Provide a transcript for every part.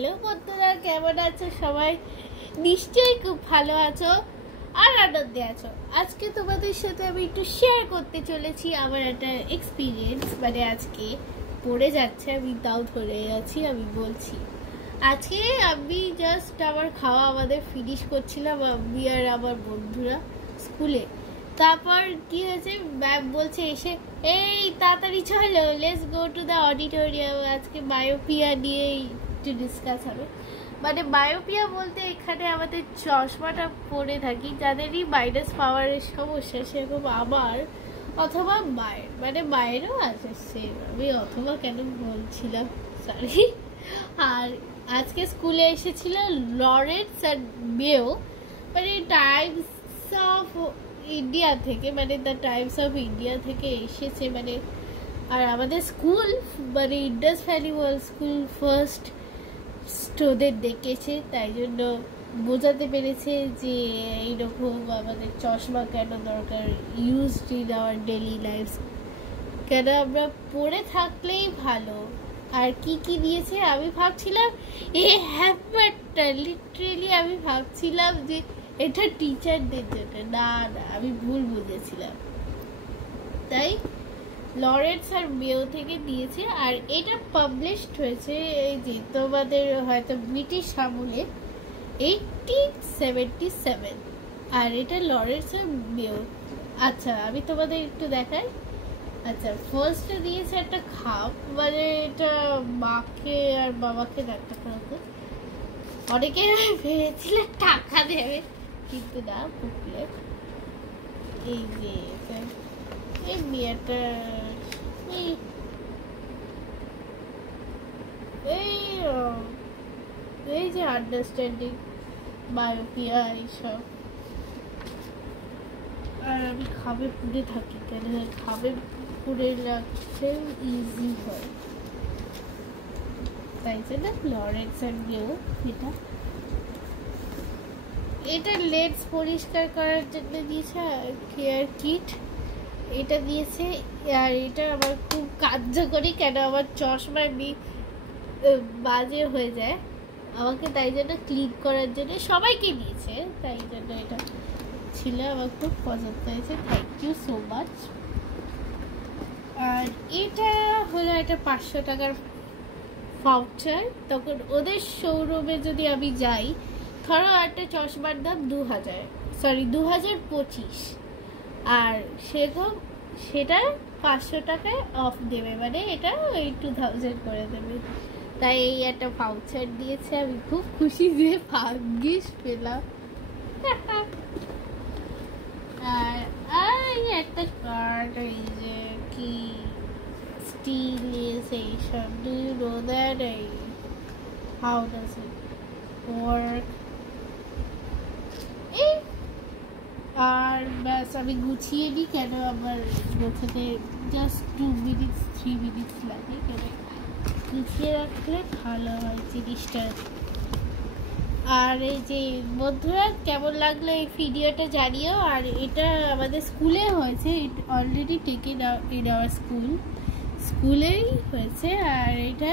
Hello বন্ধুরা, কেমন আছো সবাই? নিশ্চয়ই খুব ভালো আছো আর আনন্দে আছো। আজকে তোমাদের সাথে আমি একটু শেয়ার করতে চলেছি আমার একটা এক্সপিরিয়েন্স। মানে আজকে পড়ে যাচ্ছে, আমি তাও ধরে আছি, আমি বলছি। আজকে আমি জাস্ট আমার খাওয়া আমাদের ফিনিশ করছিলাম, আমি আর আমার বন্ধুরা স্কুলে। তারপর কি হয়েছে, ম্যাম বলছে এসে, এই তাড়াতাড়ি চলো, let's go to the auditorium, আজকে বায়োপিয়া নিয়ে একটু ডিসকাস হবে। মানে বায়োপিয়া বলতে এখানে আমাদের চশমাটা পরে থাকি যাদেরই মাইনাস পাওয়ারের সমস্যা, সেরকম আমার অথবা মায়ের, মানে মায়েরও আছে সে, আমি অথবা কেন বলছিলাম, সরি। আর আজকে স্কুলে এসেছিল লরেন্স আর মেও, মানে টাইমস অফ ইন্ডিয়া থেকে, মানে দ্য টাইমস অফ ইন্ডিয়া থেকে এসেছে। মানে আর আমাদের স্কুল মানে Indus valley world school first ওদের ডেকেছে, তাই জন্য বোঝাতে পেরেছে যে এইরকম আমাদের চশমা কেন দরকার, used in our daily life, কেন আমরা পড়ে থাকলেই ভালো। আর কি কি দিয়েছে আমি ভাবছিলাম, এই হ্যাপারটা লিটারেলি আমি ভাবছিলাম যে এটা টিচারদের জন্য, না না আমি ভুল বুঝেছিলাম। তাই লরেন্স আর মেও থেকে দিয়েছে। আর এটা পাবলিশড হয়েছে এই যে তোমাদের হয়তো ব্রিটিশ আমলে 1877, আর এটা লরেন্স আর মেও। আচ্ছা আমি তোমাদের একটু দেখাই। আচ্ছা ফার্স্টে দিয়েছে একটা খাপ, মানে এটা মাকে আর বাবাকে দেখাতে হতো। অনেকে ভেবেছিল টাকা দেবে, কিন্তু না, বুকলেট। এই যে এই মেয়েটা এই যে আন্ডারস্ট্যান্ডিং বায়োপিয়া এইসব। আর আমি খাবে পুড়ে থাকি, কেন খাবে পুড়ে রাখতে ইজি হয়, তাই জন্য লরেন্স আর মেও। এটা লেন্স পরিষ্কার করার জন্য দিয়েছে, কেয়ার কিট এটা দিয়েছে। আর এটা আমার খুব কার্যকরী, কেন আমার চশমা বাজে হয়ে যায় আমাকে, তাই জন্য ক্লিন করার জন্য সবাইকে দিয়েছে, তাই জন্য এটা ছিল, আমার খুব পছন্দ হয়েছে, থ্যাংক ইউ সো মাচ। আর এটা হলো একটা 500 টাকার ভাউচার। তখন ওদের শোরুমে যদি আমি যাই, ধরো একটা চশমার দাম 2025, আর সেরকম সেটা 500 টাকায় অফ দেবে, মানে এটা ওই 2000 করে দেবে। তাই এই একটা ভাউচার দিয়েছে, আমি খুব খুশি যে ভাগ্যিস পেলাম। আর একটা কার্ড, এই যে কি স্টিল ইজ এইসব, ডু ইউ নো দ্যাট, এই হাউ ডাজ ইট ওয়ার্ক। আর ব্যাস আমি গুছিয়ে নিই, কেন আমার গোছাতে জাস্ট 2 মিনিটস 3 মিনিটস লাগে, কেন গুছিয়ে রাখলে ভালো হয় জিনিসটা। আর এই যে বন্ধুরা, কেমন লাগলো এই ভিডিওটা জানিও। আর এটা আমাদের স্কুলে হয়েছে, অলরেডি টেকেন ইন আওয়ার স্কুলেই হয়েছে। আর এটা,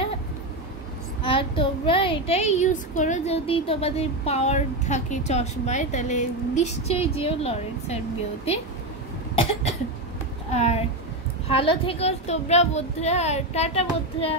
আর তোমরা এটাই ইউজ করো যদি তোমাদের পাওয়ার থাকে চশমায়, তাহলে নিশ্চয়ই যেও লরেন্স আর মেওতে। আর ভালো থেকো তোমরা বন্ধুরা, আর টাটা বন্ধুরা।